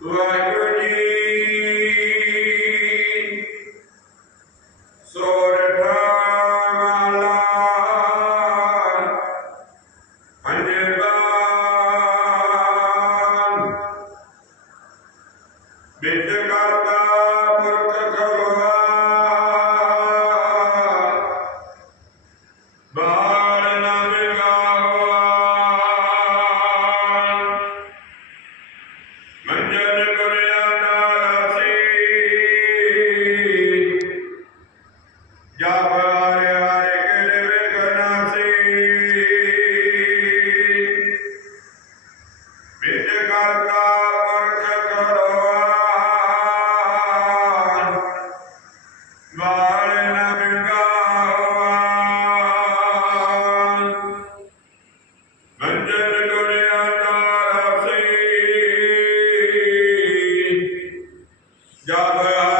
ਵਾਹਿਗੁਰੂ ਜੀ ਜਾ ਫਰਾਰੇ ਹਾਰੇ ਕਿਹੜੇ ਵੇਖਣਾ ਸੀ। ਵਿੱਚ ਕਰਤਾ ਪਰਖ ਕਰਵਾ ਵਾਲੇ ਨਾ ਬਿੰਗਾਵਾ ਬੰਜਨ ਗੁੜਿਆ ਤਾਰਾ ਸੀ। ਜਾ ਫਰਾਰੇ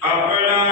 I'm Apelar.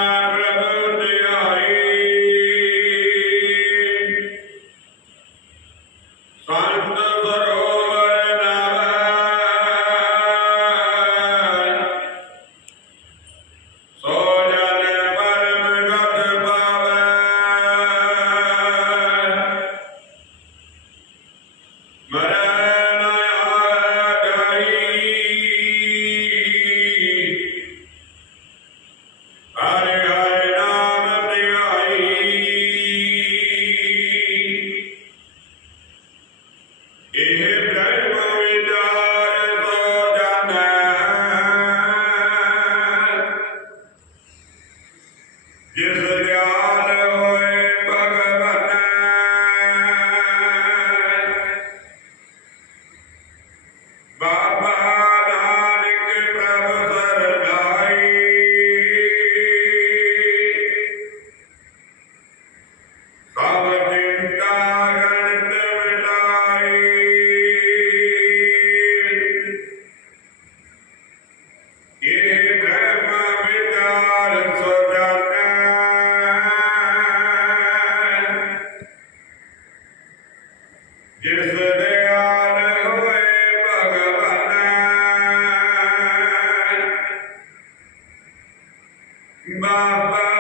ਜਿਸ ਦਿਆਲ ਹੋਏ ਭਗਵਾਨ। ਬਾਬਾ